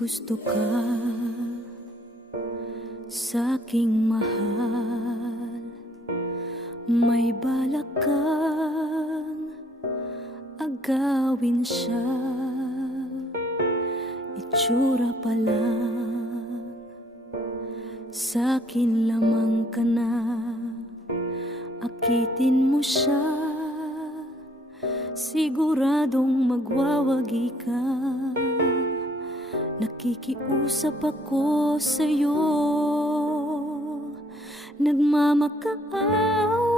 gusto ka sa'king mahal, may balak kang agawin siya. Itsura pa lang, sa'kin lamang ka na. Akitin mo siya, siguradong magwawagi ka. Nakikiusap ako sa'yo, nagmamakaawa